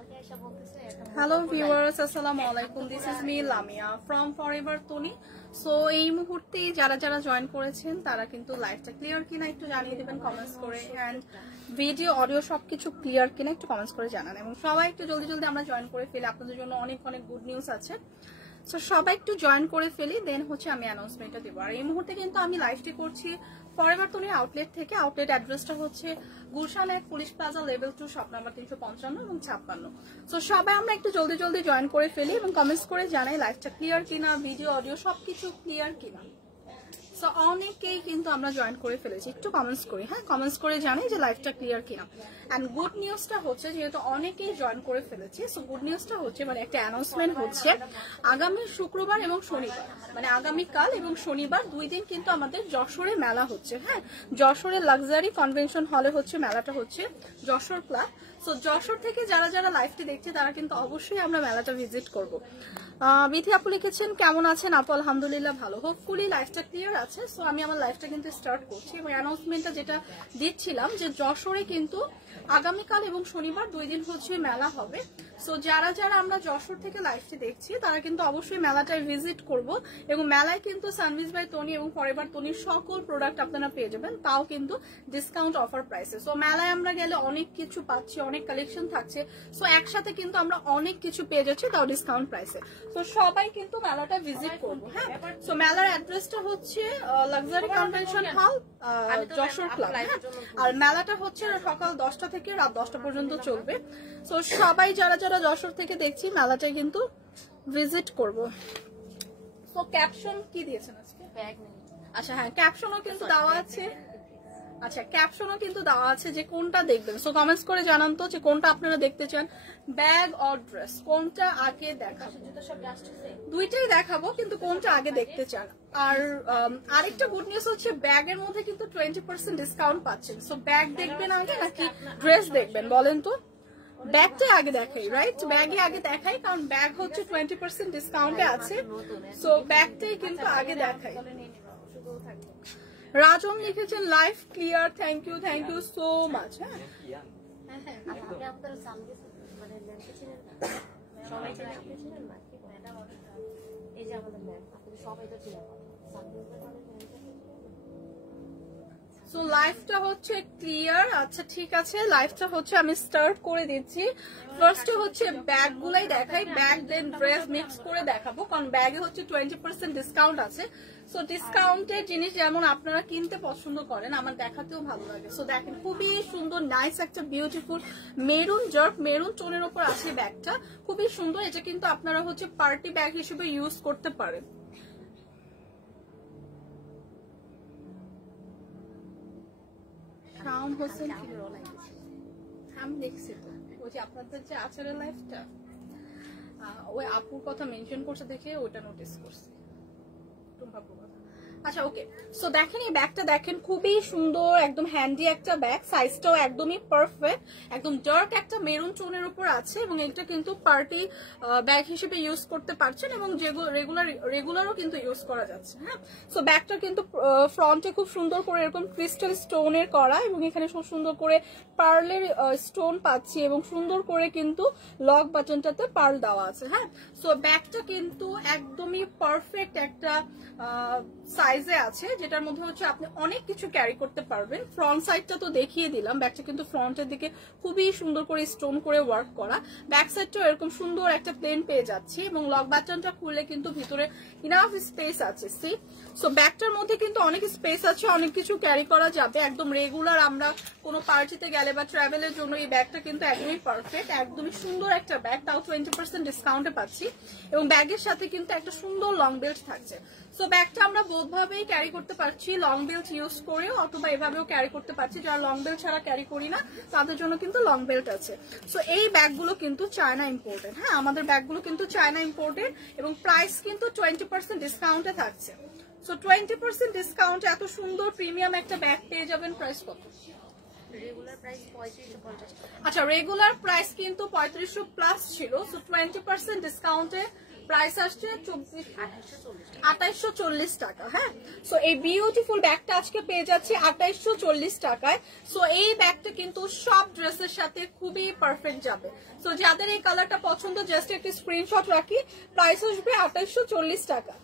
Hello viewers, assalamu alaikum. This is me Lamia from Forever Tony. So এই মুহূর্তে যারা যারা জয়েন করেছেন তারা কিন্তু লাইভটা ক্লিয়ার কিনা একটু জানিয়ে দিবেন কমেন্টস করে, এন্ড ভিডিও অডিও সবকিছু ক্লিয়ার কিনা একটু কমেন্টস করে জানান, এবং সবাই একটু জলদি জলদি আমরা জয়েন করে ফেলি, আপনাদের জন্য অনেক অনেক গুড নিউজ আছে। সো সবাই একটু জয়েন করে ফেলি, দেন হচ্ছে আমি অ্যানাউন্সমেন্টটা দেবো। আর এই মুহূর্তে কিন্তু আমি লাইভটি করছি ফরএভার টনি আউটলেট থেকে। আউটলেট অ্যাড্রেসটা হচ্ছে Gulshan 1 police plaza level 2 shop number 355 এবং 56। সো সবাই আমরা একটু জলদি জলদি জয়েন করে ফেলি এবং কমেন্টস করে জানাই লাইভটা ক্লিয়ার কিনা, ভিডিও অডিও সবকিছু ক্লিয়ার কিনা। সো অনেকেই কিন্তু আমরা জয়েন করে ফেলেছি, একটু কমেন্টস করি, হ্যাঁ কমেন্টস করে জানাই যে লাইভটা ক্লিয়ার কিনা। এন্ড গুড নিউজটা হচ্ছে যেহেতু অনেকেই জয়েন করে ফেলেছি, সো গুড নিউজটা হচ্ছে মানে একটা অ্যানাউন্সমেন্ট হচ্ছে আগামী শুক্রবার এবং শনিবার, মানে আগামীকাল এবং শনিবার 2 দিন কিন্তু আমাদের যশোরে মেলা হচ্ছে। হ্যাঁ, যশোরের লাক্সারি কনভেনশন হলে হচ্ছে মেলাটা হচ্ছে, যশোর ক্লাব। সো যশোর থেকে যারা যারা লাইভটি দেখছে তারা কিন্তু অবশ্যই আমরা মেলাটা ভিজিট করব। বিথি আপু লিখেছেন কেমন আছেন আপু? আলহামদুলিল্লাহ ভালো, হোপফুলি লাইভটা ক্লিয়ার আছে। সো আমি আমার লাইভটা কিন্তু স্টার্ট করছি এবং অ্যানাউন্সমেন্টটা যেটা দিচ্ছিলাম যে যশোরে কিন্তু আগামীকাল এবং শনিবার 2 দিন হচ্ছে মেলা হবে। সো যারা যারা আমরা যশোর থেকে লাইভটি দেখছি তারা কিন্তু অবশ্যই মেলাটায় ভিজিট করব, এবং মেলায় কিন্তু সানভিজ বাই টনি এবং ফরএভার টনির সকল প্রোডাক্ট আপনারা পেয়ে যাবেন, তাও কিন্তু ডিসকাউন্ট অফার প্রাইসে। সো মেলায় আমরা গেলে অনেক কিছু পাচ্ছি, অনেক কালেকশন থাকছে, সো একসাথে কিন্তু আমরা অনেক কিছু পেয়ে যাচ্ছি তাও ডিসকাউন্ট প্রাইসে। তো সবাই কিন্তু মেলাটা ভিজিট করবো। হ্যাঁ, সো মেলার অ্যাড্রেসটা হচ্ছে luxury convention hall Jessore club. আর মেলাটা হচ্ছে সকাল 10টা থেকে রাত 10টা পর্যন্ত চলবে। সো সবাই যারা যারা যশোর থেকে দেখছি মেলাটা কিন্তু ভিজিট করব। সো ক্যাপশন কি দিয়েছেন আজকে? আচ্ছা হ্যাঁ, ক্যাপশনও কিন্তু দেওয়া আছে। আচ্ছা, ক্যাপশনও কিন্তু দেওয়া আছে যে কোনটা দেখবেন। সো কমেন্টস করে জানান তো যে কোনটা আপনারা দেখতে চান, ব্যাগ অর ড্রেস, কোনটা আগে দেখাবো? দুইটাই দেখাবো, কিন্তু কোনটা আগে দেখতে চান। আর আরেকটা গুড নিউজ হচ্ছে ব্যাগের মধ্যে কিন্তু 20% ডিসকাউন্ট পাচ্ছেন। সো ব্যাগ দেখবেন আগে নাকি ড্রেস দেখবেন বলেন তো? ব্যাগটাই আগে দেখাই, রাইট? ব্যাগই আগে দেখাই, কারণ ব্যাগ হচ্ছে 20% ডিসকাউন্টে আছে। সো ব্যাগটাই কিন্তু আগে দেখাই। রাজন লিখেছেন live clear, thank you so much. হ্যাঁ সো লাইভটা হচ্ছে ক্লিয়ার। আচ্ছা ঠিক আছে, লাইভটা হচ্ছে আমি স্টার্ট করে দিচ্ছি। ফার্স্টে হচ্ছে ব্যাগ গুলাই দেখাই, ব্যাগ দেন ড্রেস মিক্স করে দেখাবো, কারণ ব্যাগে হচ্ছে 20% ডিসকাউন্ট আছে। সো ডিসকাউন্টের জিনিস যেমন আপনারা কিনতে পছন্দ করেন, আমার দেখাতেও ভালো লাগে। সো দেখেন খুবই সুন্দর নাইস একটা বিউটিফুল মেরুন জার্ক, মেরুন টোনের উপর আছে ব্যাগটা, খুবই সুন্দর। এটা কিন্তু আপনারা হচ্ছে পার্টি ব্যাগ হিসেবে ইউজ করতে পারেন। শাম হোসেন আমি দেখছি তো ওই যে আপনাদের যে আচারের লাইফটা, ওই আপুর কথা মেনশন করছে দেখে ওইটা নোটিস করছি, টুম্পাপুর কথা। আচ্ছা ওকে, সো দেখেন এই ব্যাগটা দেখেন খুবই সুন্দর, একদম হ্যান্ডি একটা ব্যাগ, সাইজটাও একদমই পারফেক্ট, একদম ডার্ক একটা মেরুন টোনের উপর আছে, এবং এটা কিন্তু পার্টি ব্যাগ হিসেবে ইউজ করতে পারছেন, এবং রেগুলারও কিন্তু ইউজ করা যাচ্ছে। হ্যাঁ, সো ব্যাগটা কিন্তু ফ্রন্টে খুব সুন্দর করে এরকম ক্রিস্টাল স্টোনের করা, এবং এখানে খুব সুন্দর করে পার্লের স্টোন পাচ্ছি, এবং সুন্দর করে কিন্তু লক বাটনটাতে পার্ল দেওয়া আছে। হ্যাঁ, সো ব্যাগটা কিন্তু একদমই পারফেক্ট একটা সাইজে আছে, যেটার মধ্যে হচ্ছে আপনি অনেক কিছু ক্যারি করতে পারবেন। ফ্রন্ট সাইডটা তো দেখিয়ে দিলাম, ব্যাগটা কিন্তু ফ্রন্টের দিকে খুবই সুন্দর করে স্টোন করে ওয়ার্ক করা, ব্যাক সাইডটাও এরকম সুন্দর একটা প্লেন পেয়ে যাচ্ছি, এবং লক বাটনটা খুললে কিন্তু ভিতরে ইনাফ স্পেস আছে। সি, সো ব্যাগটার মধ্যে কিন্তু অনেক স্পেস আছে, অনেক কিছু ক্যারি করা যাবে। একদম রেগুলার আমরা কোনো পার্টিতে গেলে বা ট্রাভেলের জন্য এই ব্যাগটা কিন্তু একদমই পারফেক্ট, একদমই সুন্দর একটা ব্যাগ, তাও 20% ডিসকাউন্টে পাচ্ছি, এবং ব্যাগের সাথে কিন্তু একটা সুন্দর লং বেল্ট থাকছে। সো ব্যাগটা আমরা বোধভাবেই ক্যারি করতে পারছি, লং বেল্ট ইউজ করেও অথবা এভাবেও ক্যারি করতে পারছি। যারা লং বেল্ট ছাড়া ক্যারি করি না তাদের জন্য কিন্তু লং বেল্ট আছে। সো এই ব্যাগগুলো কিন্তু চায়না ইম্পোর্টেড। হ্যাঁ, আমাদের ব্যাগগুলো কিন্তু চায়না ইম্পোর্টেড, এবং প্রাইস কিন্তু 20% ডিসকাউন্টে থাকছে। সো 20% ডিসকাউন্টে এত সুন্দর প্রিমিয়াম একটা ব্যাগ পেয়ে যাবেন। প্রাইস কত? আচ্ছা, রেগুলার প্রাইস কিন্তু 3500 প্লাস ছিল। সো 20% ডিসকাউন্টে প্রাইস আসছে 2840 টাকা। হ্যাঁ, সো এই বিউটিফুল ব্যাগটা আজকে পেয়ে যাচ্ছে 2840 টাকায়। সো এই ব্যাগটা কিন্তু সব ড্রেসের সাথে খুবই পারফেক্ট যাবে। সো যাদের এই কালারটা পছন্দ জাস্ট একটি স্ক্রিনশট রাখি, প্রাইস আসবে 2840 টাকা।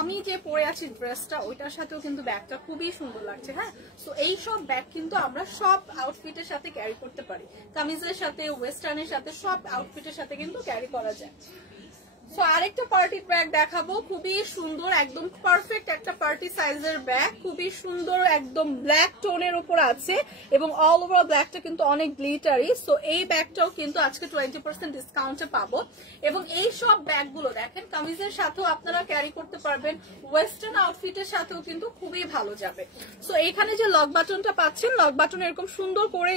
আমি যে পরে আছি ড্রেসটা ওইটার সাথেও কিন্তু ব্যাগটা খুবই সুন্দর লাগছে। হ্যাঁ, সো এই সব ব্যাগ কিন্তু আমরা সব আউটফিটের সাথে ক্যারি করতে পারি, কামিজের সাথে, ওয়েস্টার্নের সাথে, সব আউটফিটের সাথে কিন্তু ক্যারি করা যায়। সো আরেকটা পার্টি ব্যাগ দেখাবো, খুবই সুন্দর, একদম পারফেক্ট একটা পার্টি সাইজের ব্যাগ, খুবই সুন্দর, একদম ব্ল্যাক টোনের উপর আছে এবং অল ওভার ব্ল্যাকটা কিন্তু অনেক গ্লিটারি। সো এই ব্যাগটাও কিন্তু আজকে 20% ডিসকাউন্টে পাবো এবং এই সব ব্যাগগুলো দেখেন কামিজের সাথেও আপনারা ক্যারি করতে পারবেন, ওয়েস্টার্ন আউটফিটের সাথেও কিন্তু খুবই ভালো যাবে। সো এখানে যে লক বাটনটা পাচ্ছেন, লক বাটন এরকম সুন্দর করে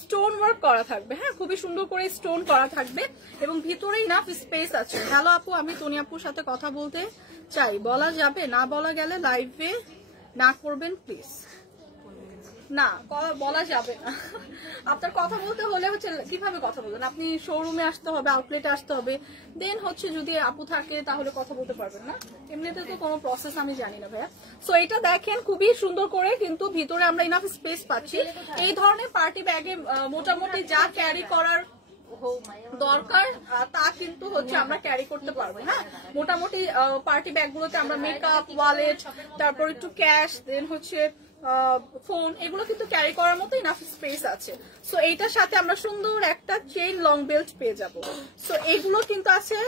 স্টোন ওয়ার্ক করা থাকবে। হ্যাঁ, খুবই সুন্দর করে স্টোন করা থাকবে এবং ভিতরে ইনাফ স্পেস আছে। হ্যালো আপু, আমি তনি আপুর সাথে কথা বলতে চাই, বলা যাবে? না বলা গেলে লাইভে না করবেন প্লিজ। না, বলা যাবে না। আপনার কথা বলতে হলে হচ্ছে কিভাবে কথা বলবেন, আপনি শোরুমে আসতে হবে, আউটলেটে আসতে হবে, দেন হচ্ছে যদি আপু থাকে তাহলে কথা বলতে পারবেন না, এমনিতে তো কোনো প্রসেস আমি জানি না ভাইয়া। সো এটা দেখেন খুবই সুন্দর করে কিন্তু ভিতরে আমরা ইনাফ স্পেস পাচ্ছি। এই ধরনের পার্টি ব্যাগে মোটামুটি যা ক্যারি করার দরকার তা কিন্তু হচ্ছে আমরা ক্যারি করতে পারবো। হ্যাঁ, মোটামুটি পার্টি ব্যাগগুলোতে আমরা মেকআপ, ওয়ালেট, তারপর একটু ক্যাশ, দেন হচ্ছে ফোন, এগুলো কিন্তু ক্যারি করার মতো ইনাফ স্পেস আছে। সো এইটার সাথে আমরা সুন্দর একটা চেইন লং বেল্ট পেয়ে যাব। সো এইগুলো কিন্তু আছে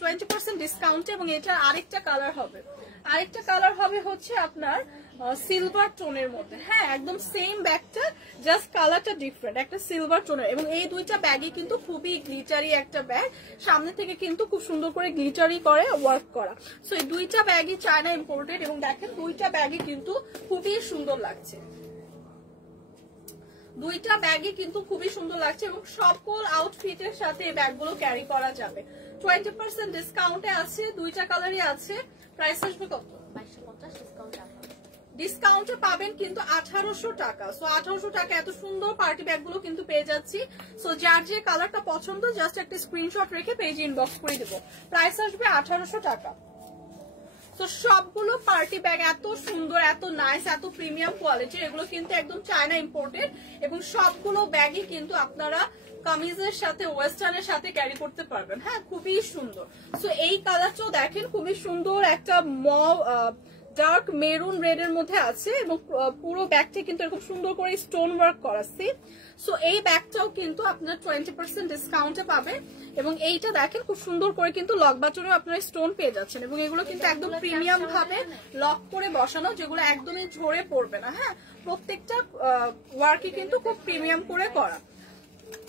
20% ডিসকাউন্টে এবং এটার আরেকটা কালার হবে, আরেকটা কালার হবে হচ্ছে আপনার সিলভার টোনের মধ্যে। হ্যাঁ, একদম সেম ব্যাগটা, জাস্ট কালারটা ডিফারেন্ট, একটা সিলভার টোনের এবং এই দুইটা ব্যাগই কিন্তু খুবই গ্লিটারি একটা ব্যাগ, সামনে থেকে কিন্তু খুব সুন্দর করে গ্লিটারি করে ওয়ার্ক করা। সো এই দুইটা ব্যাগই চায়না ইম্পোর্টেড এবং দেখেন দুইটা ব্যাগই কিন্তু খুবই সুন্দর লাগছে, দুইটা ব্যাগই কিন্তু খুবই সুন্দর লাগছে এবং সকল আউটফিটের সাথে এই ব্যাগগুলো ক্যারি করা যাবে। 20% ডিসকাউন্টে আছে, দুইটা কালারই আছে। প্রাইস আসবে কত? 2250 ডিসকাউন্টে পাবেন কিন্তু 1800 টাকা। সো 1800 টাকা এত সুন্দর পার্টি ব্যাগগুলো কিন্তু পেয়ে যাচ্ছি। সো যার যে কালারটা পছন্দ জাস্ট একটা স্ক্রিনশট রেখে পেজে ইনবক্স করে দেবো, প্রাইস আসবে 1800 টাকা। তো সবগুলো পার্টি ব্যাগ এত সুন্দর, এত নাইস, এত প্রিমিয়াম কোয়ালিটির, এগুলো কিন্তু একদম চায়না ইম্পোর্টেড এবং সবগুলো ব্যাগই কিন্তু আপনারা কামিজের সাথে, ওয়েস্টার্নের সাথে ক্যারি করতে পারবেন। হ্যাঁ, খুবই সুন্দর। সো এই কালারটাও দেখেন খুবই সুন্দর, একটা ডার্ক মেরুন রেড এর মধ্যে আছে এবং পুরো ব্যাগটি কিন্তু এরকম সুন্দর করে স্টোন ওয়ার্ক করা আছে। সো এই ব্যাগটাও কিন্তু আপনারা 20% ডিসকাউন্টে পাবেন এবং এইটা দেখেন খুব সুন্দর করে কিন্তু লক বাটনেও আপনারা স্টোন পেয়ে যাচ্ছেন এবং এগুলো কিন্তু একদম প্রিমিয়াম ভাবে লক করে বসানো, যেগুলো একদমই ঝরে পড়বে না। হ্যাঁ, প্রত্যেকটা ওয়ার্কই কিন্তু খুব প্রিমিয়াম করে করা।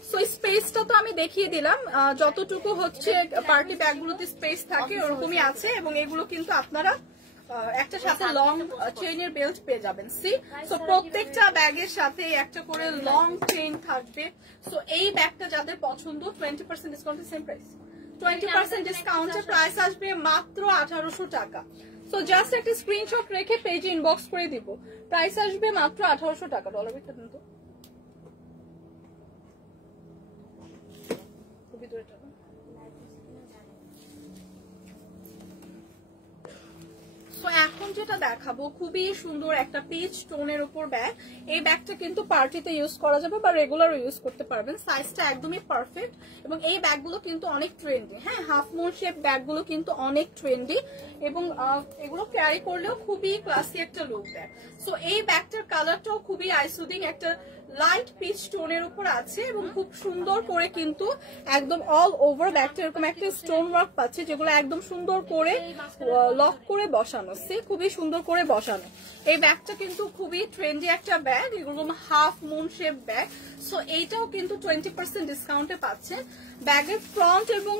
সো স্পেসটা তো আমি দেখিয়ে দিলাম, যতটুকু হচ্ছে পার্টি ব্যাগগুলোতে স্পেস থাকে ওরকমই আছে এবং এগুলো কিন্তু আপনারা একটা সাথে লং চেইনের বেল্ট পেয়ে যাবেন। সি, সো প্রত্যেকটা ব্যাগের সাথে একটা করে লং চেইন থাকবে। সো এই ব্যাগটা যাদের পছন্দ 20% ডিসকাউন্টে সেম প্রাইস, 20% ডিসকাউন্টে প্রাইস আসবে মাত্র 1800 টাকা। সো জাস্ট একটা স্ক্রিনশট রেখে পেজে ইনবক্স করে দিব, প্রাইস আসবে মাত্র 1800 টাকা। ডলার বিটটা দিন তো, খুবই দূরে টাকা। এখন যেটা দেখাবো খুবই সুন্দর একটা পিচ টোনের উপর ব্যাগ। এই ব্যাগটা কিন্তু পার্টিতে ইউজ করা যাবে বা রেগুলারও ইউজ করতে পারবেন, সাইজটা একদমই পারফেক্ট এবং এই ব্যাগগুলো কিন্তু অনেক ট্রেন্ডি। হ্যাঁ, হাফ মুন শেপ ব্যাগগুলো কিন্তু অনেক ট্রেন্ডি এবং এগুলো ক্যারি করলেও খুবই ক্লাসি একটা লুক দেয়। সো এই ব্যাগটার কালারটাও খুবই আইসুদিং, একটা লাইট পিচ টোনের উপর আছে এবং খুব সুন্দর করে কিন্তু একদম অল ওভার ব্যাগটা এরকম একটা স্টোন ওয়ার্ক পাচ্ছে, যেগুলো একদম সুন্দর করে লক করে বসানো, খুবই সুন্দর করে বসানো। এই ব্যাগটা কিন্তু খুবই ট্রেন্ডি একটা ব্যাগ, এরকম half moon shape bag. So এইটাও কিন্তু 20% ডিসকাউন্টে পাচ্ছেন। ব্যাগের ফ্রন্ট এবং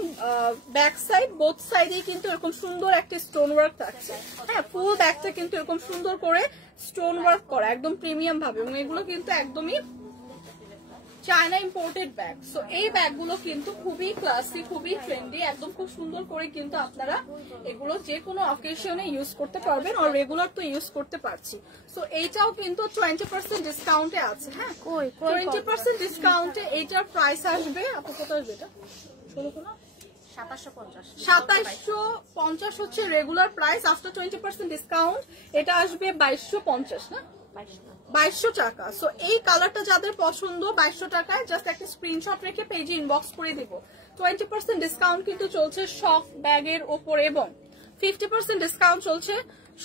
ব্যাক সাইড বোথ সাইডেই কিন্তু এরকম সুন্দর একটা স্টোন ওয়ার্ক থাকছে। হ্যাঁ, ফুল ব্যাগটা কিন্তু এরকম সুন্দর করে স্টোন ওয়ার্ক করা একদম প্রিমিয়াম ভাবে এবং এগুলো কিন্তু একদমই চায়না ইম্পোর্টেড ব্যাগ। সো এই ব্যাগগুলো কিন্তু খুবই ক্লাসি, খুবই ট্রেন্ডি, একদম খুব সুন্দর করে কিন্তু আপনারা এগুলো যে কোনো অকেশনে ইউজ করতে পারবেন, আর রেগুলার তো ইউজ করতে পারছি। সো এইটাও কিন্তু 20% ডিসকাউন্টে আছে। হ্যাঁ, 20% ডিসকাউন্টে এইটার প্রাইস আসবে আপাতত যেটা 2750 হচ্ছে রেগুলার প্রাইস। আফটার 20% ডিসকাউন্ট এটা আসবে 2250 না 2200 টাকা। সো এই কালারটা যাদের পছন্দ 2200 টাকায় জাস্ট একটা স্ক্রিনশট রেখে পেজে ইনবক্স করে দিব। 20% ডিসকাউন্ট কিন্তু চলছে সব ব্যাগের ওপর এবং 50% ডিসকাউন্ট চলছে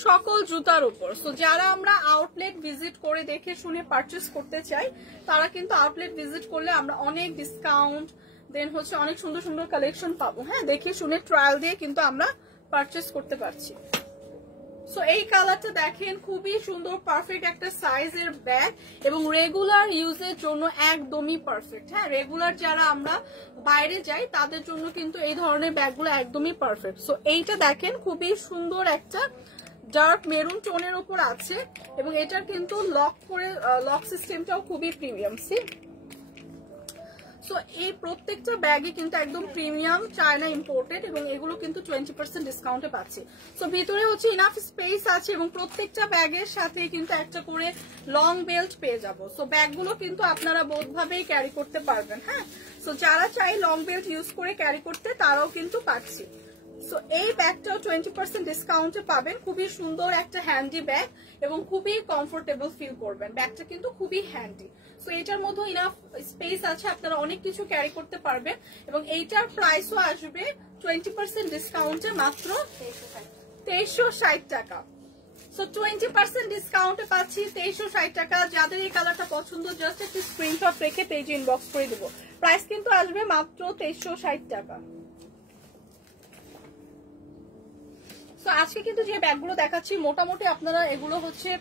সকল জুতার উপর। সো যারা আমরা আউটলেট ভিজিট করে দেখে শুনে পারচেস করতে চাই তারা কিন্তু আউটলেট ভিজিট করলে আমরা অনেক ডিসকাউন্ট দেন হচ্ছে অনেক সুন্দর সুন্দর কালেকশন পাবো। হ্যাঁ, দেখে শুনে ট্রায়াল দিয়ে কিন্তু আমরা পারচেস করতে পারছি। সো এই কালারটা দেখেন, খুবই সুন্দর পারফেক্ট একটা সাইজের ব্যাগ এবং রেগুলার ইউজের জন্য একদমই পারফেক্ট। হ্যাঁ, রেগুলার যারা আমরা বাইরে যাই তাদের জন্য কিন্তু এই ধরনের ব্যাগগুলো একদমই পারফেক্ট। সো এইটা দেখেন, খুবই সুন্দর একটা ডার্ক মেরুন টোনের উপর আছে এবং এটার কিন্তু লক সিস্টেমটাও খুবই প্রিমিয়াম। সি সো এই প্রত্যেকটা ব্যাগই কিন্তু একদম প্রিমিয়াম চায়না ইম্পোর্টেড এবং এগুলো কিন্তু 20% ডিসকাউন্টে পাচ্ছি। সো ভিতরে হচ্ছে ইনাফ স্পেস আছে এবং প্রত্যেকটা ব্যাগের সাথে কিন্তু একটা করে লং বেল্ট পেয়ে যাব। সো ব্যাগগুলো কিন্তু আপনারা বোধভাবেই ক্যারি করতে পারবেন। হ্যাঁ, সো যারা চাই লং বেল্ট ইউজ করে ক্যারি করতে তারাও কিন্তু পাচ্ছি। সো এই ব্যাগটাও 20% ডিসকাউন্টে পাবেন। খুবই সুন্দর একটা হ্যান্ডি ব্যাগ এবং খুবই কমফোর্টেবল ফিল করবেন। ব্যাগটা কিন্তু খুবই হ্যান্ডি। সো এটার মধ্যে ইনাফ স্পেস আছে, আপনারা অনেক কিছু ক্যারি করতে পারবেন এবং এইটার প্রাইসও আসবে 20% ডিসকাউন্টে মাত্র 2360 টাকা। সো 20% ডিসকাউন্টে পাচ্ছি 2360 টাকা। যাদের এই কালারটা পছন্দ জাস্ট একটি স্ক্রিনশট রেখে পেজে ইনবক্স করে দেবো। প্রাইস কিন্তু আসবে মাত্র 2360 টাকা। সো আজকে কিন্তু যে ব্যাগগুলো দেখাচ্ছি মোটামুটি আপনারা এগুলো হচ্ছে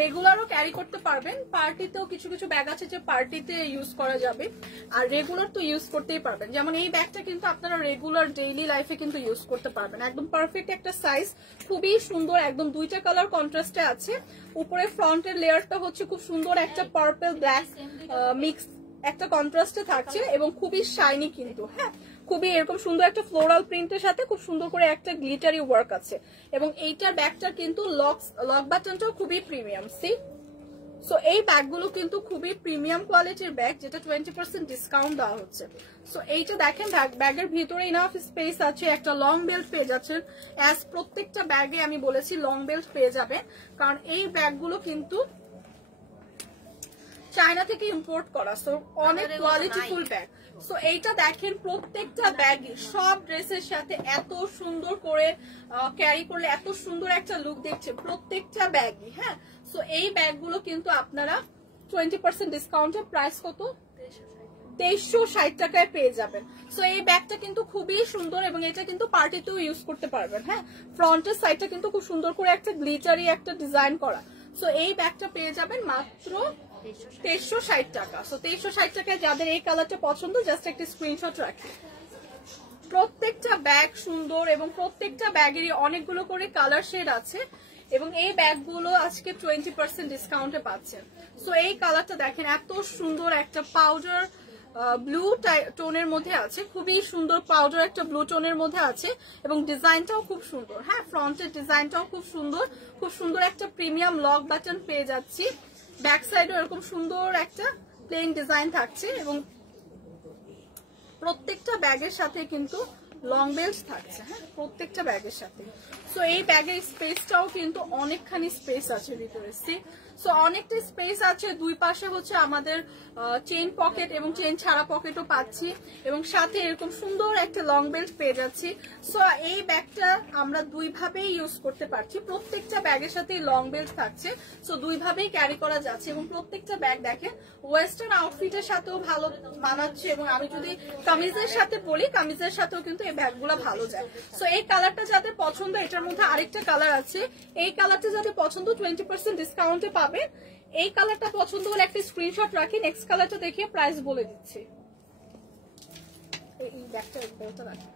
রেগুলারও ক্যারি করতে পারবেন, পার্টিতেও কিছু কিছু ব্যাগ আছে যে পার্টিতে ইউজ করা যাবে, আর রেগুলার তো ইউজ করতেই পারবেন। যেমন এই ব্যাগটা কিন্তু আপনারা রেগুলার ডেইলি লাইফে কিন্তু ইউজ করতে পারবেন। একদম পারফেক্ট একটা সাইজ, খুবই সুন্দর, একদম দুইটা কালার কন্ট্রাস্টে আছে। উপরে ফ্রন্টের লেয়ারটা হচ্ছে খুব সুন্দর একটা পার্পল ব্ল্যাক মিক্স একটা কন্ট্রাস্টে থাকছে এবং খুবই শাইনি কিন্তু। হ্যাঁ, খুবই এরকম সুন্দর একটা ফ্লোরাল প্রিন্টের সাথে খুব সুন্দর করে একটা গ্লিটারি ওয়ার্ক আছে এবং এইটার ব্যাগটার কিন্তু লক বাটনটাও খুবই প্রিমিয়াম। সি সো এই ব্যাগগুলো কিন্তু খুবই প্রিমিয়াম কোয়ালিটির ব্যাগ যেটা 20% ডিসকাউন্ট দেওয়া হচ্ছে। সো এইটা দেখেন, ব্যাগের ভিতরে ইনাফ স্পেস আছে, একটা লং বেল্ট পেয়ে যাচ্ছেন। অ্যাজ প্রত্যেকটা ব্যাগে আমি বলেছি লং বেল্ট পেয়ে যাবেন, কারণ এই ব্যাগগুলো কিন্তু চায়না থেকে ইম্পোর্ট করা। সো অনেক কোয়ালিটিফুল ব্যাগ। সো এইটা দেখেন, প্রত্যেকটা ব্যাগই সব ড্রেসের সাথে এত সুন্দর করে ক্যারি করলে এত সুন্দর একটা লুক দেখছে প্রত্যেকটা ব্যাগই। হ্যাঁ, সো এই ব্যাগগুলো কিন্তু আপনারা 20% ডিসকাউন্টে প্রাইস কত 2360 টাকায় পেয়ে যাবেন। সো এই ব্যাগটা কিন্তু খুবই সুন্দর এবং এটা কিন্তু পার্টিতেও ইউজ করতে পারবেন। হ্যাঁ, ফ্রন্টের সাইডটা কিন্তু খুব সুন্দর করে একটা গ্লিটারি একটা ডিজাইন করা। সো এই ব্যাগটা পেয়ে যাবেন মাত্র 2360 টাকা। সো 2360 টাকায় যাদের এই কালারটা পছন্দ জাস্ট একটা স্ক্রিনশট রাখি। প্রত্যেকটা ব্যাগ সুন্দর এবং প্রত্যেকটা ব্যাগেরই অনেকগুলো করে কালার শেড আছে এবং এই ব্যাগগুলো আজকে 20% ডিসকাউন্টে পাচ্ছেন। সো এই কালারটা দেখেন, এত সুন্দর একটা পাউডার ব্লু টোনের মধ্যে আছে, খুবই সুন্দর পাউডার একটা ব্লু টোনের মধ্যে আছে এবং ডিজাইনটাও খুব সুন্দর। হ্যাঁ, ফ্রন্টের ডিজাইনটাও খুব সুন্দর, খুব সুন্দর একটা প্রিমিয়াম লক বাটন পেয়ে যাচ্ছি। ব্যাক সাইডও এরকম সুন্দর একটা প্লেন ডিজাইন থাকছে এবং প্রত্যেকটা ব্যাগের সাথে কিন্তু লং বেল্ট থাকছে। হ্যাঁ, প্রত্যেকটা ব্যাগের সাথে। সো এই ব্যাগের স্পেসটাও কিন্তু অনেকখানি স্পেস আছে ভিতরে। সো অনেকটা স্পেস আছে, দুই পাশে হচ্ছে আমাদের চেইন পকেট এবং চেইন ছাড়া পকেটও পাচ্ছি এবং সাথে এরকম সুন্দর একটা লং বেল্ট পেয়ে যাচ্ছি। সো এই ব্যাগটা আমরা দুইভাবেই ইউজ করতে পারছি, প্রত্যেকটা ব্যাগের সাথে লং বেল্ট থাকছে। সো দুইভাবেই ক্যারি করা যাচ্ছে এবং প্রত্যেকটা ব্যাগ দেখেন ওয়েস্টার্ন আউটফিটের সাথেও ভালো মানাচ্ছে এবং আমি যদি কামিজের সাথে বলি কামিজের সাথেও কিন্তু এই ব্যাগগুলো ভালো যায়। সো এই কালারটা যাদের পছন্দ, এটার মধ্যে আরেকটা কালার আছে, এই কালারটা যাদের পছন্দ 20% ডিসকাউন্টে পাবেন। এই কালারটা পছন্দ হলে একটা স্ক্রিনশট রাখি, নেক্সট কালারটা দেখিয়ে প্রাইস বলে দিচ্ছি। এই ব্যাগটা রাখি।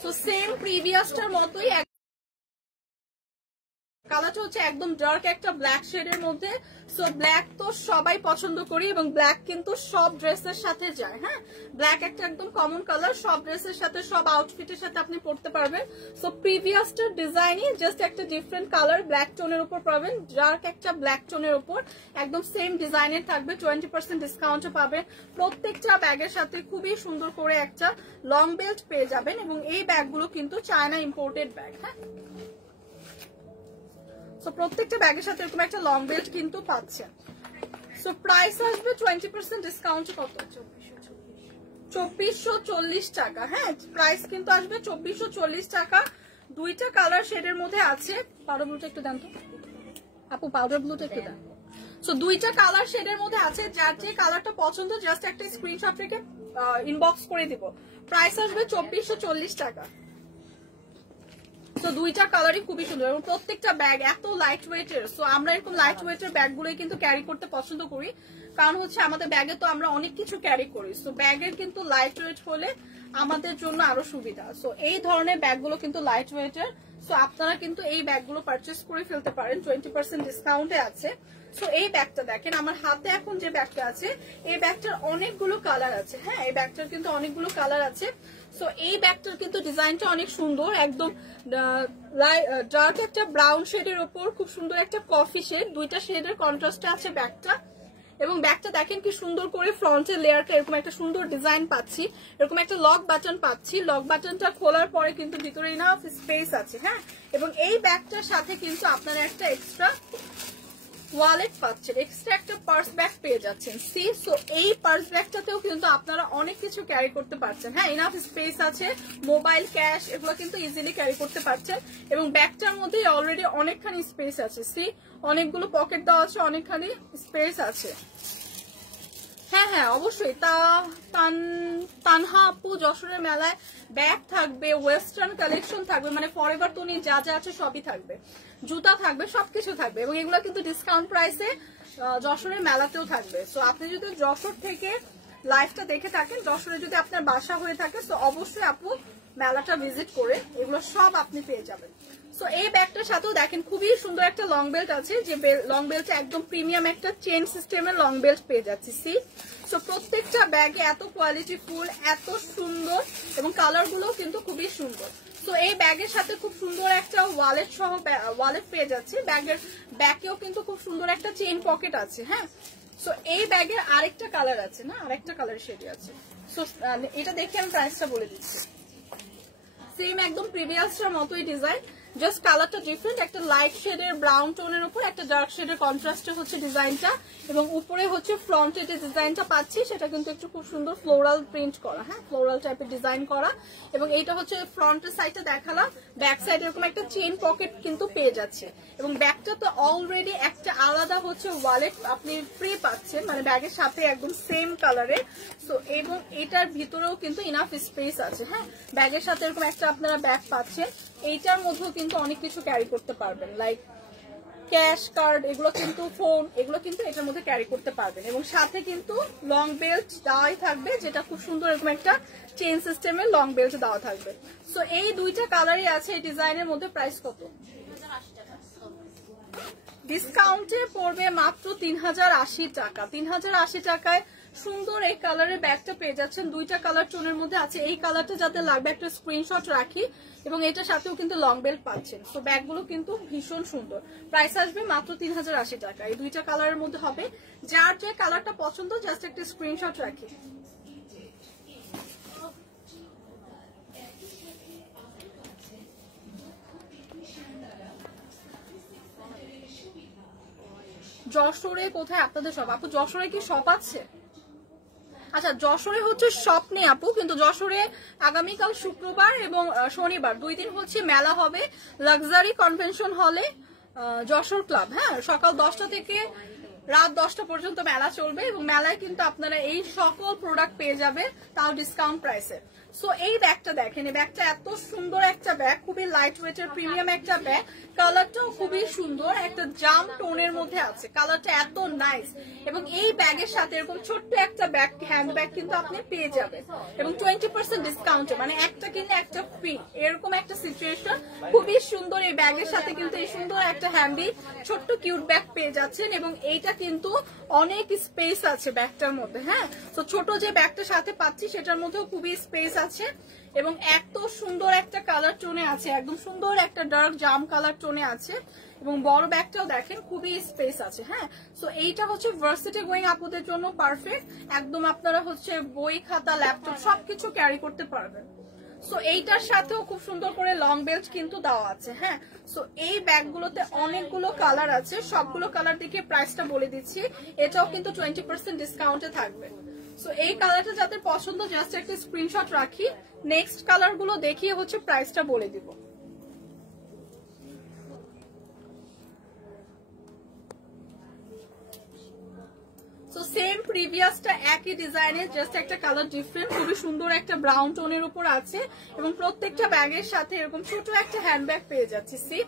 সো সেম প্রিভিয়াসটার মতোই কালারটা হচ্ছে একদম ডার্ক একটা ব্ল্যাক শেডের মধ্যে। সো ব্ল্যাক তো সবাই পছন্দ করি এবং ব্ল্যাক কিন্তু সব ড্রেসের সাথে যায়। হ্যাঁ, ব্ল্যাক একটা একদম কমন কালার, সব ড্রেসের সাথে সব আউটফিটের সাথে আপনি পরতে পারবেন। সো প্রিভিয়াসটার ডিজাইনই জাস্ট একটা ডিফারেন্ট কালার ব্ল্যাক টোনের উপর পাবেন, ডার্ক একটা ব্ল্যাক টোনের উপর একদম সেম ডিজাইনের থাকবে। 20% ডিসকাউন্টও পাবেন। প্রত্যেকটা ব্যাগের সাথে খুবই সুন্দর করে একটা লং বেল্ট পেয়ে যাবেন এবং এই ব্যাগগুলো কিন্তু চায়না ইম্পোর্টেড ব্যাগ। হ্যাঁ, সো প্রত্যেকটা ব্যাগের সাথে এরকম একটা লং বেল্ট কিন্তু পাচ্ছেন। সো প্রাইস আসবে 20% ডিসকাউন্ট কত? 2440 টাকা। হ্যাঁ, প্রাইস কিন্তু আসবে 2440 টাকা। দুইটা কালার শেডের মধ্যে আছে। পাউডার ব্লুটা একটু দেন তো আপু, পাউডার ব্লুটা একটু দেন। সো দুইটা কালার শেডের মধ্যে আছে, যার যে কালারটা পছন্দ জাস্ট একটা স্ক্রিনশট রেখে ইনবক্স করে দিব। প্রাইস আসবে 2440 টাকা। তো দুইটা কালারই খুবই সুন্দর এবং প্রত্যেকটা ব্যাগ এত লাইট ওয়েটের। সো আমরা এরকম লাইট ওয়েটের ব্যাগগুলোই কিন্তু ক্যারি করতে পছন্দ করি, কারণ হচ্ছে আমাদের ব্যাগে তো আমরা অনেক কিছু ক্যারি করি। সো ব্যাগের কিন্তু লাইট ওয়েট হলে আমাদের জন্য আরো সুবিধা। সো এই ধরনের ব্যাগগুলো কিন্তু লাইট ওয়েটের। সো আপনারা কিন্তু এই ব্যাগগুলো পারচেস করে ফেলতে পারেন, 20% ডিসকাউন্টে আছে। সো এই ব্যাগটা দেখেন, আমার হাতে এখন যে ব্যাগটা আছে এই ব্যাগটার অনেকগুলো কালার আছে। হ্যাঁ, এই ব্যাগটার কিন্তু অনেকগুলো কালার আছে। সো এই ব্যাগটার কিন্তু ডিজাইনটা অনেক সুন্দর, একদম ডার্ক একটা ব্রাউন শেডের উপর খুব সুন্দর একটা কফি শেড, দুইটা শেডের কন্ট্রাস্টে আছে ব্যাগটা। এবং ব্যাগটা দেখেন কি সুন্দর করে ফ্রন্টের লেয়ারটা এরকম একটা সুন্দর ডিজাইন পাচ্ছি, এরকম একটা লক বাটন পাচ্ছি। লক বাটনটা খোলার পরে কিন্তু ভিতরে ইনাফ স্পেস আছে। হ্যাঁ, এবং এই ব্যাগটার সাথে কিন্তু আপনারা একটা এক্সট্রা ওয়ালেট পাচ্ছেন, এক্সট্রা একটা পার্স ব্যাগ পেয়ে যাচ্ছেন। সি, সো এই পার্স ব্যাগটাতেও কিন্তু আপনারা অনেক কিছু ক্যারি করতে পারছেন। হ্যাঁ, ইনাফ স্পেস আছে, মোবাইল, ক্যাশ এগুলো কিন্তু ইজিলি ক্যারি করতে পারছেন এবং ব্যাগটার মধ্যে অলরেডি অনেকখানি স্পেস আছে। সি, অনেকগুলো পকেট দেওয়া আছে, অনেকখানি স্পেস আছে। হ্যাঁ হ্যাঁ, অবশ্যই। তানহা আপু, যশোরের মেলায় ব্যাগ থাকবে, ওয়েস্টার্ন কালেকশন থাকবে, মানে ফরএভার তনি যা যা আছে সবই থাকবে, জুতা থাকবে, সবকিছু থাকবে এবং এগুলো কিন্তু ডিসকাউন্ট প্রাইসে যশোরের মেলাতেও থাকবে। সো আপনি যদি যশোর থেকে লাইভটা দেখে থাকেন, যশোরে যদি আপনার বাসা হয়ে থাকে, তো অবশ্যই আপু মেলাটা ভিজিট করে এগুলো সব আপনি পেয়ে যাবেন। সো এই ব্যাগটার সাথেও দেখেন খুবই সুন্দর একটা লং বেল্ট আছে, যে লং বেল্টটা একদম প্রিমিয়াম একটা চেন সিস্টেমের লং বেল্ট পেয়ে যাচ্ছি। সি, সো প্রত্যেকটা ব্যাগে এত কোয়ালিটি ফুল, এত সুন্দর এবং কালারগুলো কিন্তু খুবই সুন্দর। তো এই ব্যাগের সাথে খুব সুন্দর একটা ওয়ালেট সহ ওয়ালেট পেয়ে যাচ্ছে। ব্যাগের ব্যাকেও কিন্তু খুব সুন্দর একটা চেইন পকেট আছে। হ্যাঁ, সো এই ব্যাগের আরেকটা কালার আছে, না আরেকটা কালার শেড আছে। সো এটা দেখে আমি প্রাইসটা বলে দিচ্ছি। সেম একদম প্রিভিয়াসটার মতোই ডিজাইন, জাস্ট কালারটা ডিফারেন্ট, একটা লাইট শেডের ব্রাউন টোনের উপর একটা ডার্ক শেডের কন্ট্রাস্টে হচ্ছে ডিজাইনটা এবং উপরে হচ্ছে ফ্রন্টে যে ডিজাইনটা পাচ্ছি সেটা কিন্তু একটু খুব সুন্দর ফ্লোরাল প্রিন্ট করা। হ্যাঁ, ফ্লোরাল টাইপের ডিজাইন করা এবং এইটা হচ্ছে ফ্রন্টের সাইডটা দেখালাম, ব্যাক সাইডে এরকম একটা চেইন পকেট কিন্তু পেয়ে যাচ্ছে এবং ব্যাগটা তো অলরেডি একটা আলাদা হচ্ছে ওয়ালেট আপনি ফ্রি পাচ্ছেন, মানে ব্যাগের সাথে একদম সেম কালারের। সো এবং এটার ভিতরেও কিন্তু ইনাফ স্পেস আছে। হ্যাঁ, ব্যাগের সাথে এরকম একটা আপনারা ব্যাগ পাচ্ছেন, এইটার মধ্যেও কিন্তু অনেক কিছু ক্যারি করতে পারবেন, লাইক ক্যাশ, কার্ড, এগুলো কিন্তু ফোন, এগুলো কিন্তু এটার মধ্যে ক্যারি করতে পারবেন এবং সাথে কিন্তু লং বেল্ট দেওয়াই থাকবে, যেটা খুব সুন্দর এরকম একটা চেইন সিস্টেমের লং বেল্ট দেওয়া থাকবে। সো এই দুইটা কালারই আছে এই ডিজাইনের মধ্যে। প্রাইস কত? ডিসকাউন্টে পড়বে মাত্র 3080 টাকা। 3080 টাকায় সুন্দর এই কালারের ব্যাগটা পেয়ে যাচ্ছেন। দুইটা কালার টোনের মধ্যে আছে, এই কালারটা যাতে লাগবে একটা স্ক্রিনশট রাখি এবং এটার সাথেও কিন্তু লং বেল্ট পাচ্ছেন। তো ব্যাগগুলো কিন্তু ভীষণ সুন্দর। প্রাইস আসবে মাত্র 3080 টাকা। এই দুইটা কালারের মধ্যে হবে, যার যে কালারটা পছন্দ জাস্ট একটা স্ক্রিনশট রাখি। যশোরে কোথায় আপনাদের শপ? আপু যশোরে কি শপ আছে? আচ্ছা, যশোরে হচ্ছে শপ নেই আপু, কিন্তু যশোরে আগামীকাল শুক্রবার এবং শনিবার 2 দিন হচ্ছে মেলা হবে লাক্সারি কনভেনশন হলে, যশোর ক্লাব। হ্যাঁ, সকাল 10টা থেকে রাত 10টা পর্যন্ত মেলা চলবে এবং মেলায় কিন্তু আপনারা এই সকল প্রোডাক্ট পেয়ে যাবে, তাও ডিসকাউন্ট প্রাইসে। সো এই ব্যাগটা দেখেন, এই ব্যাগটা এত সুন্দর একটা ব্যাগ, খুবই লাইট ওয়েটের প্রিমিয়াম একটা ব্যাগ, কালারটাও খুবই সুন্দর, একটা জাম টোনের মধ্যে আছে, কালারটা এত নাইস। এবং এই ব্যাগের সাথে এরকম ছোট্ট একটা ব্যাগ, হ্যান্ড ব্যাগ কিন্তু আপনি পেয়ে যাবেন এবং 20% ডিসকাউন্টে, মানে একটা কিনলে একটা ফ্রি, এরকম একটা সিচুয়েশন। খুবই সুন্দর এই ব্যাগের সাথে কিন্তু এই সুন্দর একটা হ্যান্ডি ছোট্ট কিউট ব্যাগ পেয়ে যাচ্ছেন এবং এইটা কিন্তু অনেক স্পেস আছে ব্যাগটার মধ্যে। হ্যাঁ, তো ছোট যে ব্যাগটার সাথে পাচ্ছি সেটার মধ্যেও খুবই স্পেস আছে এবং এত সুন্দর একটা কালার টোনে আছে, একদম সুন্দর একটা ডার্ক জাম কালার টোনে আছে এবং বড় ব্যাগটাও দেখেন খুবই স্পেস আছে। হ্যাঁ, সো এইটা হচ্ছে ভার্সিটি গোয়িং আপুদের জন্য পারফেক্ট, একদম আপনারা হচ্ছে বই খাতা ল্যাপটপ সবকিছু ক্যারি করতে পারবেন। সো এইটার সাথেও খুব সুন্দর করে লং বেল্ট কিন্তু দেওয়া আছে। হ্যাঁ, সো এই ব্যাগগুলোতে অনেকগুলো কালার আছে, সবগুলো কালার দেখে প্রাইসটা বলে দিচ্ছি, এটাও কিন্তু 20% ডিসকাউন্টে থাকবে। সো এই কালারটা যাদের পছন্দ জাস্ট একটা স্ক্রিনশট রাখি, নেক্সট কালার গুলো দেখিয়ে হচ্ছে প্রাইসটা বলে দিব। সো সেম প্রিভিয়াসটা একই ডিজাইনের, জাস্ট একটা কালার ডিফারেন্ট, খুবই সুন্দর একটা ব্রাউন টোনের উপর আছে এবং প্রত্যেকটা ব্যাগের সাথে এরকম ছোট একটা হ্যান্ডব্যাগ পেয়ে যাচ্ছি। সি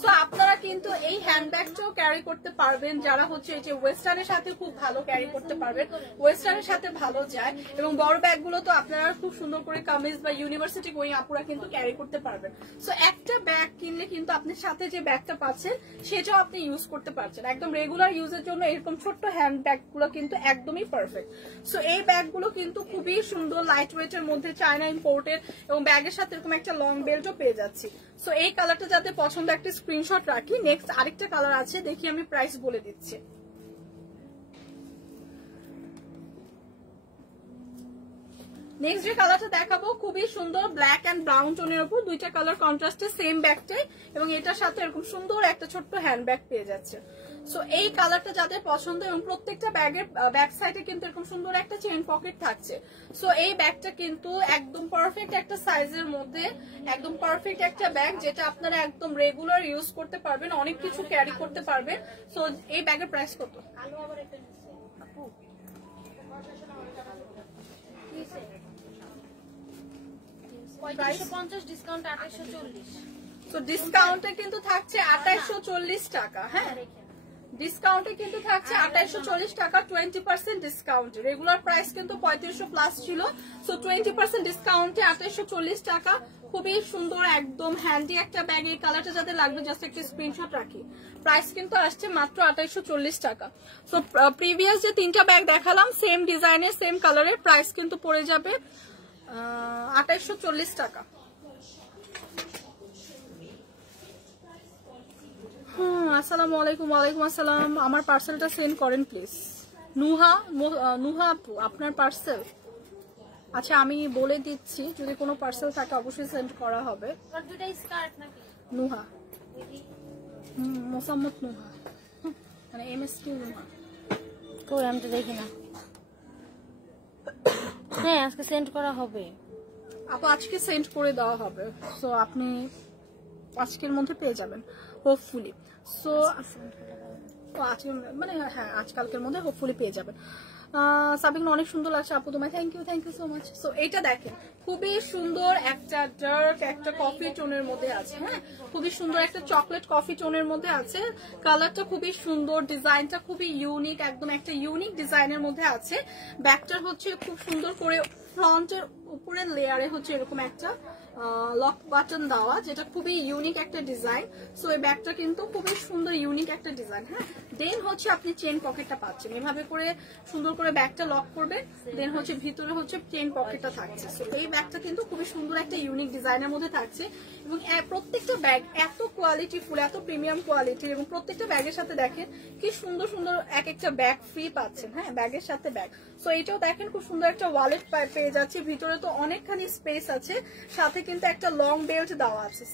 সো আপনারা কিন্তু এই হ্যান্ডব্যাগটাও ক্যারি করতে পারবেন, যারা হচ্ছে এই যে ওয়েস্টার্নের সাথে খুব ভালো ক্যারি করতে পারবেন, ওয়েস্টার্নের সাথে ভালো যায় এবং বড় ব্যাগগুলো তো আপনারা খুব সুন্দর করে কামিজ বা ইউনিভার্সিটি গোয়িং আপুরা কিন্তু ক্যারি করতে পারবেন। সো একটা ব্যাগ কিনলে কিন্তু আপনি সাথে যে ব্যাগটা পাচ্ছেন সেটাও আপনি ইউজ করতে পারছেন, একদম রেগুলার ইউজের জন্য এরকম ছোট্ট হ্যান্ড ব্যাগগুলো কিন্তু একদমই পারফেক্ট। সো এই ব্যাগগুলো কিন্তু খুবই সুন্দর, লাইট ওয়েটের মধ্যে, চায়না ইম্পোর্টেড এবং ব্যাগের সাথে এরকম একটা লং বেল্টও পেয়ে যাচ্ছি। সো এই কালারটা যাতে পছন্দ একটা স্ক্রিনশট রাখি। নেক্সট আরেকটা কালার আছে, দেখি আমি প্রাইস বলে দিচ্ছি। নেক্সট যে কালারটা দেখাবো খুবই সুন্দর, ব্ল্যাক এন্ড ব্রাউন টোনের উপর, দুইটা কালার কন্ট্রাস্টে সেম ব্যাগটাই এবং এটার সাথে এরকম সুন্দর একটা ছোট্ট হ্যান্ড ব্যাগ পেয়ে যাচ্ছে। সো এই কালারটা যাদের পছন্দ এবং প্রত্যেকটা ব্যাগের ব্যাক সাইডে কিন্তু এরকম সুন্দর একটা চেইন পকেট থাকছে। সো এই ব্যাগটা কিন্তু একদম পারফেক্ট একটা সাইজের মধ্যে, একদম পারফেক্ট একটা ব্যাগ যেটা আপনারা একদম রেগুলার ইউজ করতে পারবেন, অনেক কিছু ক্যারি করতে পারবেন। সো এই ব্যাগের প্রাইস কত? ডিসকাউন্টে কিন্তু থাকছে 2840 টাকা। হ্যাঁ, ডিসকাউন্টে কিন্তু থাকছে 2840 টাকা, 20% ডিসকাউন্ট। রেগুলার প্রাইস কিন্তু 3500 প্লাস ছিল। সো 20% ডিসকাউন্টে 2840 টাকা, খুবই সুন্দর একদম হ্যান্ডি একটা ব্যাগ। এই কালারটা যাদের লাগবে জাস্ট একটা স্ক্রিনশট রাখি। প্রাইস কিন্তু আসছে মাত্র 2840 টাকা। সো প্রিভিয়াস যে তিনটা ব্যাগ দেখালাম সেম ডিজাইনের সেম কালারের, প্রাইস কিন্তু পড়ে যাবে 2840 টাকা। আসসালামু আলাইকুম। ওয়ালাইকুম আসসালাম। আমার পার্সেলটা সেন্ড করেন প্লিজ। নুহা আপু, আপনার পার্সেল? আচ্ছা আমি বলে দিচ্ছি, যদি কোনো পার্সেল থাকে অবশ্যই সেন্ড করা হবে। নুহা, মোসাম্মদ নুহা, মানে MST নুহা। কই আমি তো দেখি না। হ্যাঁ আজকে সেন্ড করা হবে আপু, আজকে সেন্ড করে দেওয়া হবে। সো আপনি আজকের মধ্যে পেয়ে যাবেন হোপফুলি। সো আজকে মানে হ্যাঁ আজকালকের মধ্যে হোপফুলি পেয়ে যাবেন। সাবিনা অনেক সুন্দর লাগছে আপু তোমায়, thank you so much. So এটা দেখেন খুবই সুন্দর একটা ডার্ক একটা কফি টোনের মধ্যে আছে। হ্যাঁ, খুবই সুন্দর একটা চকলেট কফি টোনের মধ্যে আছে, কালারটা খুবই সুন্দর, ডিজাইনটা খুবই ইউনিক, একদম একটা ইউনিক ডিজাইনের মধ্যে আছে। ব্যাকটার হচ্ছে খুব সুন্দর করে ফ্রন্টের উপরের লেয়ারে হচ্ছে এরকম একটা লক বাটন দেওয়া, যেটা খুবই ইউনিক একটা ডিজাইন। সো এই ব্যাগটা কিন্তু খুবই সুন্দর ইউনিক একটা ডিজাইন। হ্যাঁ, দেন হচ্ছে আপনি চেন পকেটটা পাচ্ছেন, এভাবে করে সুন্দর করে ব্যাগটা লক করবে, দেন হচ্ছে ভিতরে হচ্ছে চেন পকেটটা থাকছে। সো এই ব্যাগটা কিন্তু খুবই সুন্দর একটা ইউনিক ডিজাইনের মধ্যে থাকছে এবং প্রত্যেকটা ব্যাগ এত কোয়ালিটি ফুল, এত প্রিমিয়াম কোয়ালিটির এবং প্রত্যেকটা ব্যাগের সাথে দেখেন কি সুন্দর সুন্দর এক একটা ব্যাগ ফ্রি পাচ্ছেন। হ্যাঁ, ব্যাগের সাথে ব্যাগ। সো এইটাও দেখেন খুব সুন্দর একটা ওয়ালেট পেয়ে পেয়ে যাচ্ছি, ভিতরে তো অনেকখানি স্পেস আছে, সাথে কিন্তু একটা লং বেল্ট দেওয়া আছে।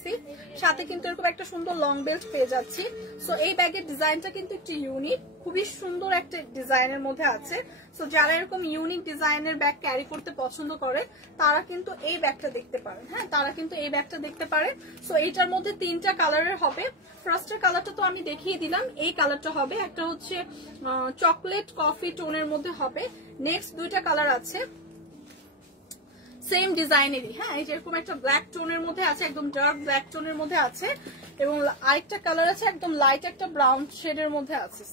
সাথে কিন্তু এরকম একটা সুন্দর লং বেল্ট পেয়ে যাচ্ছি। সো এই ব্যাগের ডিজাইনটা কিন্তু একটু ইউনিক, খুবই সুন্দর একটা ডিজাইনের মধ্যে আছে। সো যারা এরকম ইউনিক ডিজাইনের ব্যাগ ক্যারি করতে পছন্দ করে তারা কিন্তু এই ব্যাগটা দেখতে পারেন। হ্যাঁ, তারা কিন্তু এই ব্যাগটা দেখতে পারে। সো এইটার মধ্যে 3টা কালারের হবে। ফার্স্টের কালারটা তো আমি দেখিয়ে দিলাম, এই কালারটা হবে, একটা হচ্ছে চকলেট কফি টোনের মধ্যে হবে। নেক্সট 2টা কালার আছে সেম ডিজাইনেরই। হ্যাঁ, এই যেরকম একটা ব্ল্যাক টোনের মধ্যে আছে, একদম ডার্ক ব্ল্যাক টোনের মধ্যে আছে, এবং আরেকটা কালার আছে একদম লাইট একটা ব্রাউন শেডের মধ্যে আছে।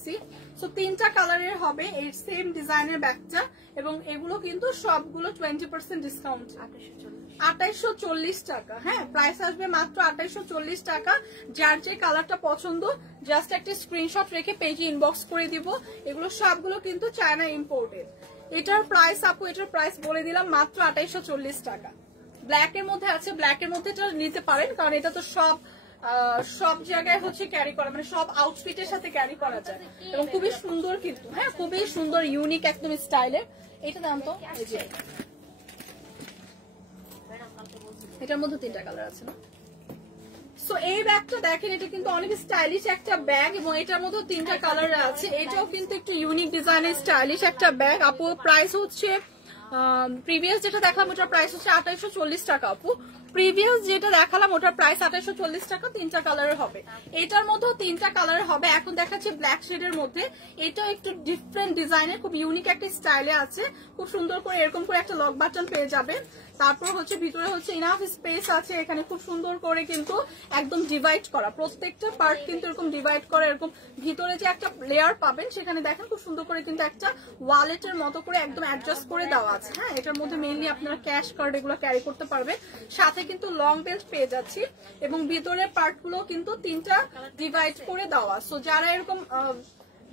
সো 3টা কালারের হবে এই সেম ডিজাইনের ব্যাগটা, এবং এগুলো কিন্তু সবগুলো 20% ডিসকাউন্ট, 2840 টাকা। হ্যাঁ, প্রাইস আসবে মাত্র 2840 টাকা। যার যে কালারটা পছন্দ জাস্ট একটা স্ক্রিনশট রেখে পেজে ইনবক্স করে দিব। এগুলো সবগুলো কিন্তু চায়না ইম্পোর্টেড। এটার প্রাইস আপু, এটার প্রাইস বলে দিলাম মাত্র 2840 টাকা। ব্ল্যাক এর মধ্যে আছে, ব্ল্যাক এর মধ্যে এটা নিতে পারেন, কারণ এটা তো সব জায়গায় হচ্ছে ক্যারি করা, মানে সব আউটফিটের সাথে ক্যারি করা যায়, এবং খুবই সুন্দর কিন্তু। হ্যাঁ, খুবই সুন্দর, ইউনিক একদম স্টাইলের। এটা দাম তো এই যে এটার মধ্যে 3টা কালার আছে না। সো এই ব্যাগটা দেখেন, এটা কিন্তু অনেক স্টাইলিশ একটা ব্যাগ, এবং এটার মধ্যে 3টা কালার আছে। এটাও কিন্তু একটু ইউনিক ডিজাইনের স্টাইলিশ একটা ব্যাগ। আপু প্রাইস হচ্ছে প্রিভিয়াস যেটা দেখালাম ওটার প্রাইস হচ্ছে 2840 টাকা। আপু প্রিভিয়াস যেটা দেখালাম ওটার প্রাইস 2840 টাকা। 3টা কালারের হবে, এটার মধ্যেও 3টা কালার হবে। এখন দেখাচ্ছি ব্ল্যাক শেডের মধ্যে, এটাও একটু ডিফারেন্ট ডিজাইনের, খুব ইউনিক একটা স্টাইলে আছে। খুব সুন্দর করে এরকম করে একটা লক বাটন পেয়ে যাবেন। তারপর হচ্ছে ভিতরে হচ্ছে ইনাফ স্পেস আছে, এখানে খুব সুন্দর করে কিন্তু একদম ডিভাইড করা, প্রত্যেকটা পার্ট কিন্তু এরকম ডিভাইড করা। এরকম ভিতরে যে একটা লেয়ার পাবেন সেখানে দেখেন খুব সুন্দর করে কিন্তু একটা ওয়ালেটের মতো করে একদম অ্যাডজাস্ট করে দেওয়া আছে। হ্যাঁ, এটার মধ্যে মেইনলি আপনারা ক্যাশ কার্ড এগুলো ক্যারি করতে পারবেন। সাথে কিন্তু লং বেল্ট পেয়ে যাচ্ছি, এবং ভিতরের পার্টগুলো কিন্তু 3টা ডিভাইড করে দেওয়া। সো যারা এরকম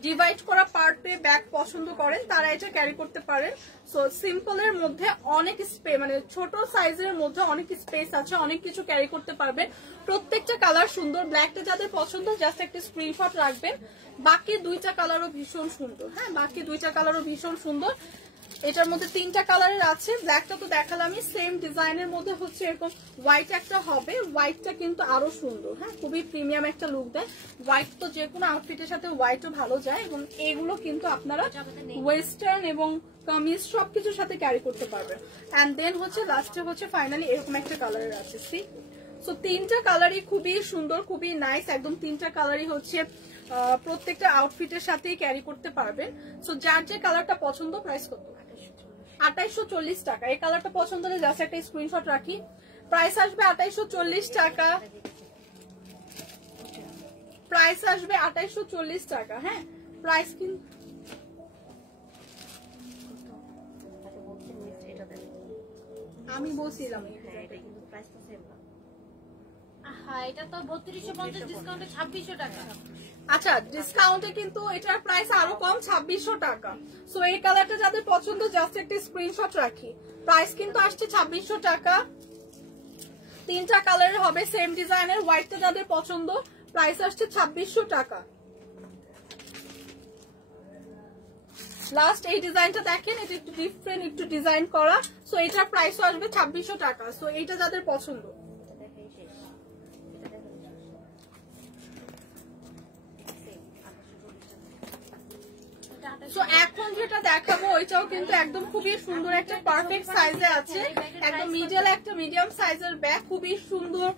ডিভাইড করা পার্ট পেয়ে ব্যাগ পছন্দ করেন তারা এটা ক্যারি করতে পারেন। সো সিম্পলের মধ্যে অনেক স্পেস, মানে ছোট সাইজের মধ্যে অনেক স্পেস আছে, অনেক কিছু ক্যারি করতে পারবেন। প্রত্যেকটা কালার সুন্দর। ব্ল্যাকটা যাদের পছন্দ জাস্ট একটা স্ক্রিনশট রাখবেন। বাকি 2টা কালারও ভীষণ সুন্দর। হ্যাঁ, বাকি 2টা কালারও ভীষণ সুন্দর। এটার মধ্যে 3টা কালারের আছে। ব্ল্যাকটা তো দেখালামই, সেম ডিজাইনের মধ্যে হচ্ছে এরকম হোয়াইট একটা হবে। হোয়াইটটা কিন্তু আরো সুন্দর। হ্যাঁ, খুবই প্রিমিয়াম একটা লুক দেয়। হোয়াইট তো যে কোনো আউটফিটের সাথে হোয়াইটও ভালো যায়, এবং এগুলো কিন্তু আপনারা ওয়েস্টার্ন এবং কামিজ সবকিছুর সাথে ক্যারি করতে পারবেন। এন্ড দেন হচ্ছে লাস্টে হচ্ছে ফাইনালি এরকম একটা কালারের আছে। সো 3টা কালারই খুবই সুন্দর, খুবই নাইস। একদম 3টা কালারই হচ্ছে প্রত্যেকটা আউটফিটের সাথেই ক্যারি করতে পারবেন। সো যার যে কালারটা পছন্দ, প্রাইস কত? 2840 টাকা। এই কালারটা পছন্দ হলে জাস্ট একটা স্ক্রিনশট রাখি। প্রাইস আসবে 2840 টাকা। প্রাইস আসবে 2840 টাকা। হ্যাঁ, প্রাইস কিন্তু আমি বলছিলাম এটা তো 3250 ডিসকাউন্টে 2600 টাকা। আচ্ছা, ডিসকাউন্টে কিন্তু এটার প্রাইস আরো কম, 2600 টাকা। সো এই কালারটা যাদের পছন্দ জাস্ট একটা স্ক্রিনশট রাখি। প্রাইস কিন্তু আসছে 2600 টাকা। 3টা কালারের হবে সেম ডিজাইনের। হোয়াইটটা যাদের পছন্দ প্রাইস আসছে 2600 টাকা। লাস্ট এই ডিজাইনটা দেখেন, এটা একটু ডিফারেন্ট একটু ডিজাইন করা। সো এটার প্রাইসও আসবে 2600 টাকা। সো এইটা যাদের পছন্দ, সো এখন যেটা দেখাবো ওইটাও কিন্তু একদম খুবই সুন্দর একটা পারফেক্ট সাইজে আছে। একদম মিডল একটা মিডিয়াম সাইজের ব্যাগ, খুবই সুন্দর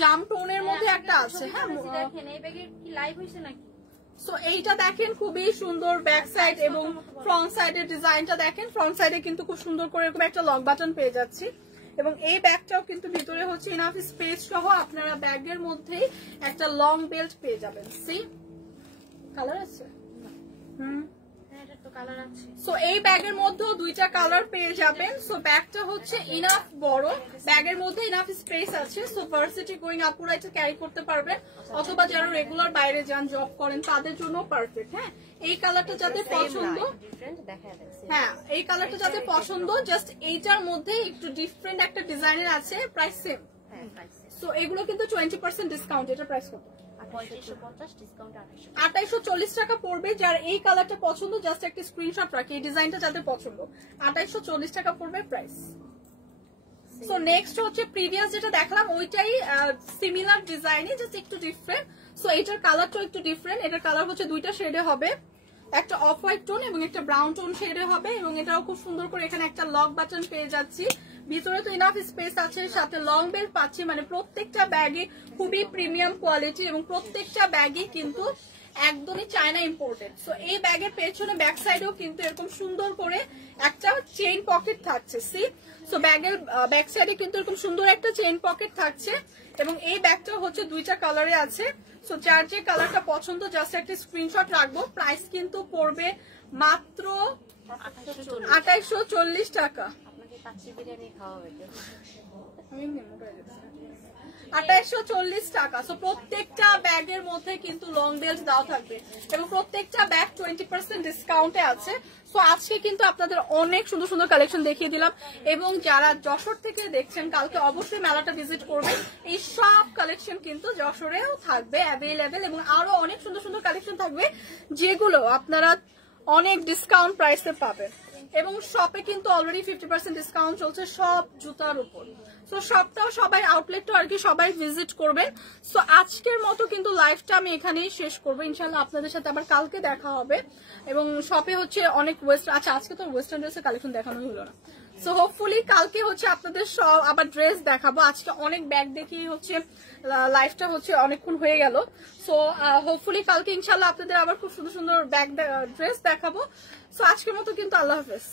জাম টোনের মধ্যে একটা আছে। হ্যাঁ, দেখেন এই ব্যাগে কি লাইভ হইছে নাকি? সো এইটা দেখেন খুবই সুন্দর ব্যাক সাইড এবং ফ্রন্ট সাইডের ডিজাইনটা দেখেন। ফ্রন্ট সাইডে কিন্তু খুব সুন্দর করে এরকম একটা লক বাটন পেয়ে যাচ্ছি, এবং এই ব্যাগটাও কিন্তু ভিতরে হচ্ছে ইনাফ স্পেস সহ আপনারা ব্যাগের মধ্যেই একটা লং বেল্ট পেয়ে যাবেন। সি কালার আছে। সো এই ব্যাগের মধ্যেও 2টা কালার পেয়ে যাবেন। সো ব্যাগটা হচ্ছে ইনাফ বড়, ব্যাগের মধ্যে ইনাফ স্পেস আছে। সো ভার্সিটি গোয়িং আপুরা এটা ক্যারি করতে পারবেন, অথবা যারা রেগুলার বাইরে যান, জব করেন তাদের জন্য পারফেক্ট। হ্যাঁ, এই কালারটা যাদের পছন্দ, হ্যাঁ এই কালারটা যাদের পছন্দ জাস্ট এইটার মধ্যে একটু ডিফারেন্ট একটা ডিজাইনের আছে। Price same. সো এগুলো কিন্তু 20% ডিসকাউন্ট। এটা প্রাইস কত? 3550 ডিসকাউন্ট 2840 টাকা পড়বে। যার এই কালারটা পছন্দ জাস্ট একটা স্ক্রিনশট রাখি, এই ডিজাইনটা যাদের পছন্দ 2840 টাকা পড়বে প্রাইস। সো নেক্সট হচ্ছে প্রিভিয়াস যেটা দেখলাম ওইটাই সিমিলার ডিজাইনই, জাস্ট একটু ডিফারেন্ট। সো এটার কালারটাও একটু ডিফারেন্ট। এটার কালার হচ্ছে দুইটা শেডে হবে, একটা অফ হোয়াইট টোন এবং একটা ব্রাউন টোন শেডে হবে। এবং এটাও খুব সুন্দর করে এখানে একটা লক বাটন পেয়ে যাচ্ছি, ভিতরে তো ইনাফ স্পেস আছে, সাথে লং বেল্ট পাচ্ছি। মানে প্রত্যেকটা ব্যাগে খুবই প্রিমিয়াম কোয়ালিটি এবং প্রত্যেকটা ব্যাগই কিন্তু একদমই চায়না ইম্পোর্টেড। সো এই ব্যাগের পেছনে ব্যাক সাইডেও কিন্তু এরকম সুন্দর করে একটা চেইন পকেট থাকছে। সি সো ব্যাগের ব্যাক সাইডে কিন্তু এরকম সুন্দর একটা চেইন পকেট থাকছে এবং এই ব্যাগটা হচ্ছে দুইটা কালারে আছে। সো যার যে কালারটা পছন্দ জাস্ট একটা স্ক্রিনশট রাখবো। প্রাইস কিন্তু পড়বে মাত্র 2840 টাকা। 2840 টাকা। সো প্রত্যেকটা ব্যাগের মধ্যে কিন্তু লং বেল্ট দেওয়া থাকবে এবং প্রত্যেকটা ব্যাগ 20% ডিসকাউন্টে আছে। সো আজকে কিন্তু আপনাদের অনেক সুন্দর সুন্দর কালেকশন দেখিয়ে দিলাম এবং যারা যশোর থেকে দেখছেন কালকে অবশ্যই মেলাটা ভিজিট করবেন। এই সব কালেকশন কিন্তু যশোরেও থাকবে অ্যাভেলেবেল এবং আরো অনেক সুন্দর সুন্দর কালেকশন থাকবে যেগুলো আপনারা অনেক ডিসকাউন্ট প্রাইসে পাবেন। এবং শপে কিন্তু অলরেডি 50% ডিসকাউন্ট চলছে সব জুতার উপর। সো শপটাও সবাই, আউটলেটটাও আর কি সবাই ভিজিট করবেন। সো আজকের মতো কিন্তু লাইভটা আমি এখানেই শেষ করবো। ইনশাল্লাহ আপনাদের সাথে আবার কালকে দেখা হবে। এবং শপে হচ্ছে অনেক আচ্ছা আজকে তো ওয়েস্টার্ন ড্রেসের কালেকশন দেখানোই হলো না। সো হোপফুলি কালকে হচ্ছে আপনাদের সব আবার ড্রেস দেখাবো। আজকে অনেক ব্যাগ দেখিয়ে হচ্ছে লাইফটা হচ্ছে অনেকক্ষণ হয়ে গেল। সো হোপফুলি কালকে ইনশাল্লাহ আপনাদের আবার খুব সুন্দর সুন্দর ব্যাগ ড্রেস দেখাবো। সো আজকের মতো কিন্তু আল্লাহ হাফেজ।